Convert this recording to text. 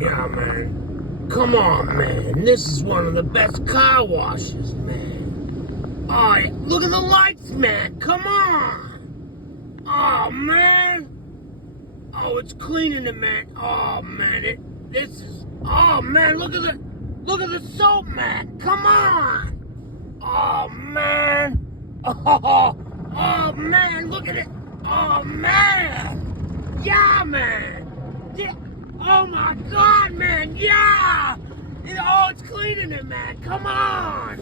yeah, man. Come on, man. This is one of the best car washes, man. Oh, yeah. Look at the lights, man. Come on. Oh, man. Oh, it's cleaning it, man. Oh, man. This is... Oh, man. Look at the soap, man. Come on. Oh, man. Oh, man. Look at it. Oh, man. Yeah, man. Yeah. Oh, my God, man. Yeah. Oh, it's cleaning it, man. Come on.